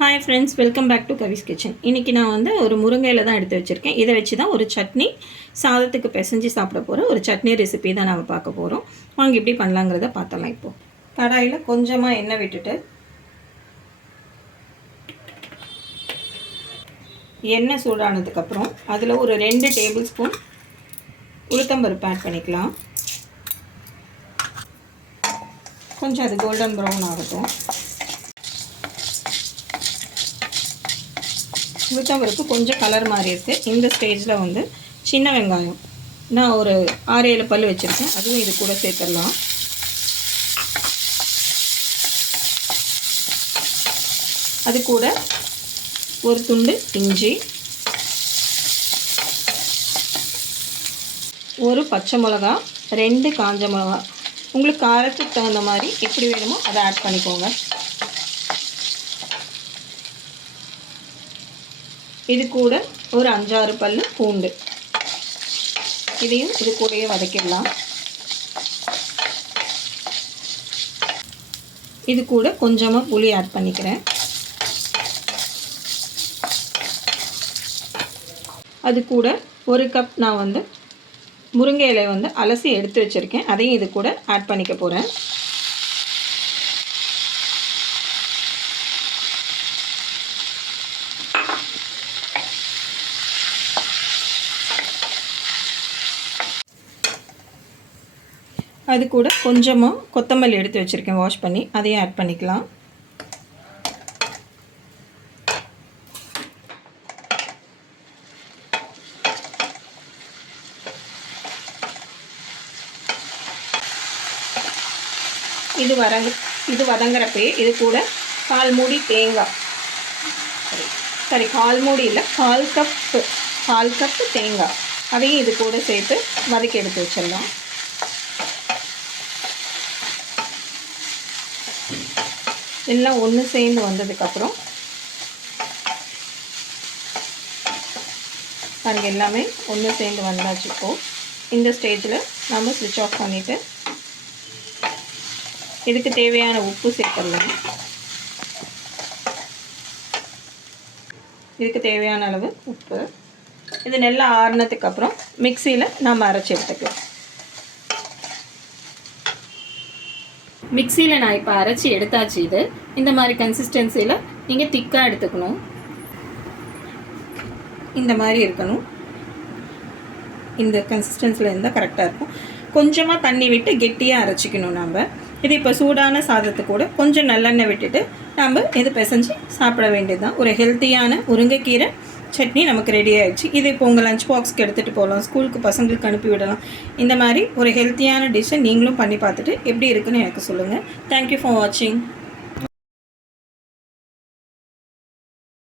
Hi friends, welcome back to Kavi's kitchen. இன்றைக்கி நான் வந்து ஒரு முருங்கையில் தான் எடுத்து வச்சுருக்கேன். இதை வச்சு தான் ஒரு சட்னி சாதத்துக்கு பிசைஞ்சு சாப்பிட போகிறோம். ஒரு சட்னி ரெசிபி தான் நாம் பார்க்க போகிறோம். வாங்க எப்படி பண்ணலாங்கிறத பார்த்தலாம். இப்போது கடாயில் கொஞ்சமாக எண்ணெய் விட்டுட்டு எண்ணெய் சூடானதுக்கப்புறம் அதில் ஒரு 2 டேபிள் ஸ்பூன் உளுத்தம்பருப்பு ஆட் பண்ணிக்கலாம். கொஞ்சம் அது கோல்டன் ப்ரௌன் ஆகட்டும். உளுத்தம்பருப்பு கொஞ்சம் கலர் மாதிரி இருக்குது. இந்த ஸ்டேஜில் வந்து சின்ன வெங்காயம் நான் ஒரு 6-7 பல் வச்சுருக்கேன், அதுவும் இது கூட சேர்த்துடலாம். அது கூட ஒரு துண்டு இஞ்சி, ஒரு பச்சை மிளகா, 2 காஞ்ச மிளகா, உங்களுக்கு காரத்துக்கு தகுந்த மாதிரி எப்படி வேணுமோ அதை ஆட் பண்ணிக்கோங்க. இது கூட ஒரு 5-6 பல் பூண்டு, இதையும் இது கூடயே வதக்கிடலாம். இது கூட கொஞ்சமாக புளி ஆட் பண்ணிக்கிறேன். அது கூட 1 கப் நான் வந்து முருங்கை இலை வந்து அலசி எடுத்து வச்சுருக்கேன், அதையும் இது கூட ஆட் பண்ணிக்க போகிறேன். அது கூட கொஞ்சமாக கொத்தமல்லி எடுத்து வச்சுருக்கேன், வாஷ் பண்ணி, அதையும் ஆட் பண்ணிக்கலாம். இது வதங்குறப்பே இது கூட 1/4 மூடி தேங்காய், சரி 1/4 மூடி இல்லை, 1/4 கப் தேங்காய், அதையும் இது கூட சேர்த்து வதக்கி எடுத்து வச்சிடலாம். எல்லாம் ஒன்று சேர்ந்து வந்ததுக்கப்புறம் பாருங்க, எல்லாமே ஒன்று சேர்ந்து வந்தாச்சு. இப்போது இந்த ஸ்டேஜில் நம்ம ஸ்விட்ச் ஆஃப் பண்ணிவிட்டு இதுக்கு தேவையான உப்பு சேர்த்துடலாம். இதுக்கு தேவையான அளவு உப்பு. இது நல்லா ஆறுனதுக்கப்புறம் மிக்சியில் நம்ம அரைச்சி எடுத்துக்கலாம். மிக்சியில் நான் இப்போ அரைச்சி எடுத்தாச்சு. இது இந்த மாதிரி கன்சிஸ்டன்சியில் நீங்கள் திக்காக எடுத்துக்கணும். இந்த மாதிரி இருக்கணும். இந்த கன்சிஸ்டன்சியில் இருந்தால் கரெக்டாக இருக்கும். கொஞ்சமாக தண்ணி விட்டு கெட்டியாக அரைச்சிக்கணும். நம்ம இது இப்போ சூடான சாதத்து கூட கொஞ்சம் நல்லெண்ணெய் விட்டுட்டு நம்ம இது பிசைஞ்சு சாப்பிட வேண்டியது தான். ஒரு ஹெல்த்தியான முருங்கைக்கீரை சட்னி நமக்கு ரெடி ஆகிடுச்சு. இது இப்போ உங்கள் லஞ்ச் பாக்ஸ்க்கு எடுத்துகிட்டு போகலாம், ஸ்கூலுக்கு பசங்களுக்கு அனுப்பி விடலாம். இந்த மாதிரி ஒரு ஹெல்த்தியான டிஷ்ஷை நீங்களும் பண்ணி பார்த்துட்டு எப்படி இருக்குன்னு எனக்கு சொல்லுங்கள். தேங்க்யூ ஃபார் வாட்சிங்.